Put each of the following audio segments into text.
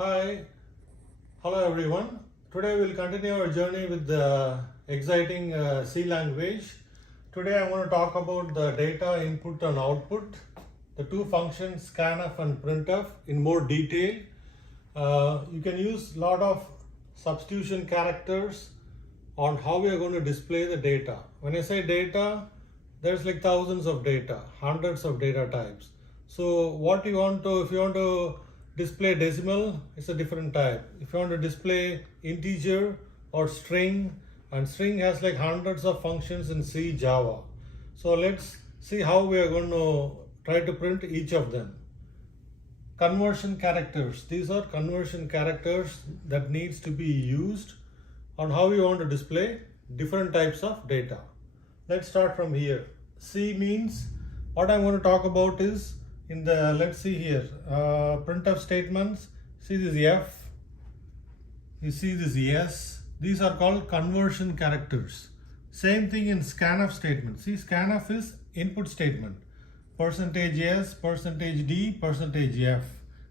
Hi, hello everyone. Today we'll continue our journey with the exciting C language. Today I want to talk about the data input and output, the two functions Scanf and Printf in more detail. You can use a lot of substitution characters on how we are going to display the data. When I say data, there's like thousands of data, hundreds of data types. So what you want to, if you want to display decimal, it's a different type. If you want to display integer or string, and string has like hundreds of functions in C, Java. So let's see how we are going to try to print each of them. Conversion characters. These are conversion characters that needs to be used on how we want to display different types of data. Let's start from here. C means, what I'm going to talk about is in the, let's see here, printf statements. See this F, you see this S. These are called conversion characters. Same thing in scanf statement. See, scanf is input statement. %S, %D, %F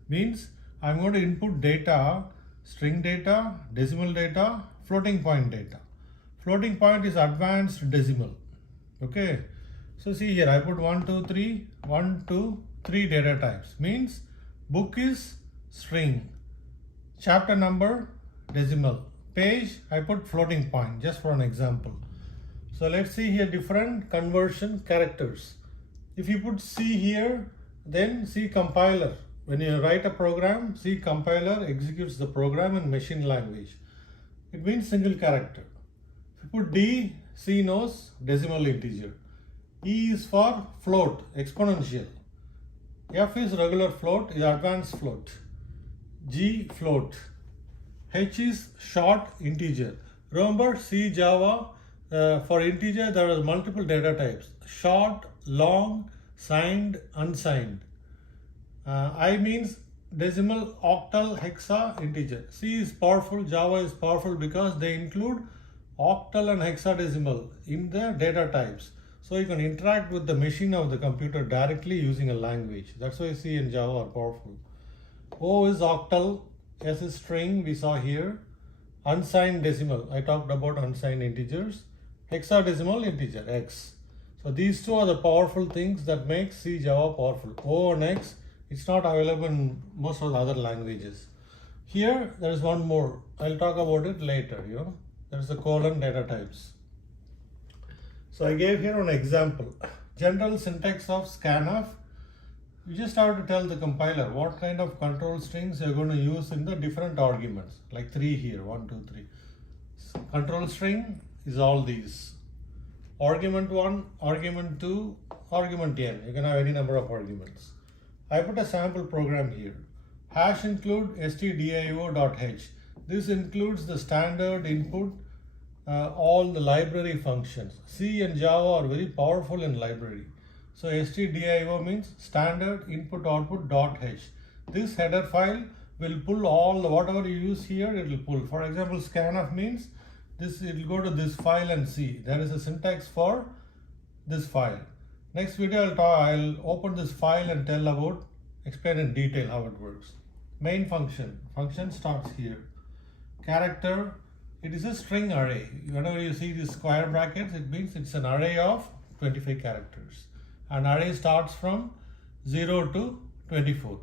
means I'm going to input data, string data, decimal data, floating point data. Floating point is advanced decimal. Okay, so see here, I put 1, 2, 3, 1, 2, 3 data types. Means book is string, chapter number decimal, page I put floating point, just for an example. So let's see here different conversion characters. If you put C here, then C compiler. When you write a program, C compiler executes the program in machine language. It means single character. If you put D, C knows decimal integer. E is for float, exponential. F is regular float, is advanced float. G, float. H is short integer. Remember, C, Java, for integer there are multiple data types. Short, long, signed, unsigned. I means decimal, octal, hexa, integer. C is powerful, Java is powerful because they include octal and hexadecimal in the data types. So you can interact with the machine of the computer directly using a language. That's why C and Java are powerful. O is octal, S is string, we saw here. Unsigned decimal, I talked about unsigned integers. Hexadecimal integer, X. So these two are the powerful things that make C, Java powerful. O and X, it's not available in most of the other languages. Here, there is one more. I'll talk about it later, There is the colon data types. So I gave here an example. General syntax of scanf. You just have to tell the compiler what kind of control strings you're going to use in the different arguments. Like 3 here, 1, 2, 3. Control string is all these. Argument 1, argument 2, argument n. You can have any number of arguments. I put a sample program here. Hash include stdio.h. This includes the standard input, all the library functions. C and Java are very powerful in library. So stdio means standard input output .h. This header file will pull all the whatever you use here, it will pull. For example, scanf means this, it will go to this file and see. There is a syntax for this file. Next video I'll open this file and explain in detail how it works. Main function starts here. Character, it is a string array. Whenever you see these square brackets, it means it's an array of 25 characters. An array starts from 0 to 24.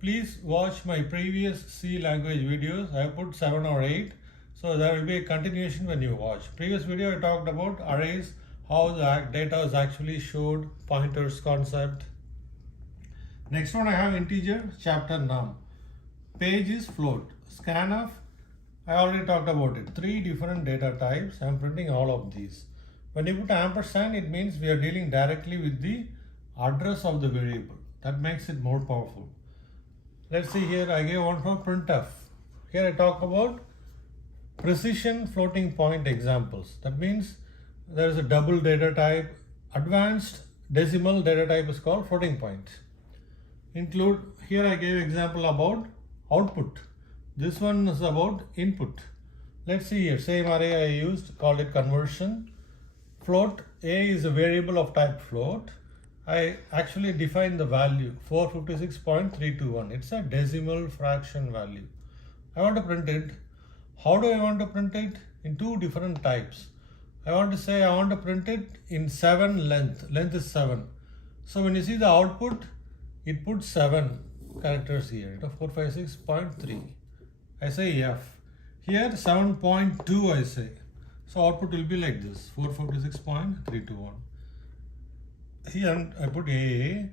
Please watch my previous C language videos. I put 7 or 8. So there will be a continuation when you watch. Previous video I talked about arrays, how the data is actually showed, pointers concept. Next one I have integer, chapter num. Page is float. Scanf, I already talked about it. 3 different data types. I am printing all of these. When you put ampersand, it means we are dealing directly with the address of the variable. That makes it more powerful. Let's see here, I gave one from printf. Here I talk about precision floating point examples. That means there is a double data type. Advanced decimal data type is called floating point. Include, here I gave example about output. This one is about input. Let's see here, same array I used, called it conversion. Float, A is a variable of type float. I actually define the value 456.321. It's a decimal fraction value. I want to print it. How do I want to print it? In two different types. I want to say I want to print it in 7 length. Length is 7. So when you see the output, it puts 7 characters here. 456.3. I say F. Here 7.2 I say. So output will be like this, 456.321. Here I put A.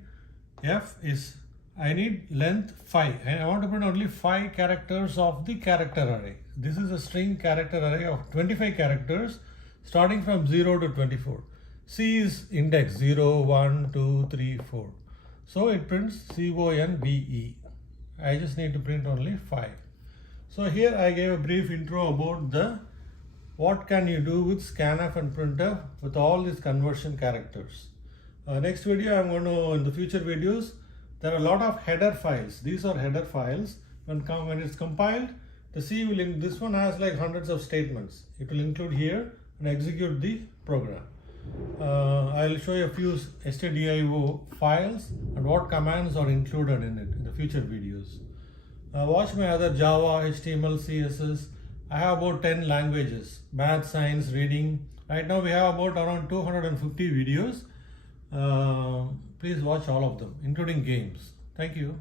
F is, I need length 5 and I want to print only 5 characters of the character array. This is a string character array of 25 characters starting from 0 to 24. C is index 0, 1, 2, 3, 4. So it prints CONVE. I just need to print only 5. So here I gave a brief intro about the what can you do with Scanf and Printf with all these conversion characters. Next video I'm going to, in the future videos, there are a lot of header files. These are header files. When it's compiled, the C will, this one has like hundreds of statements. It will include here and execute the program. I'll show you a few stdio files and what commands are included in it in the future videos. Watch my other Java, HTML, CSS. I have about 10 languages, math, science, reading. Right now we have about around 250 videos. Please watch all of them, including games. Thank you.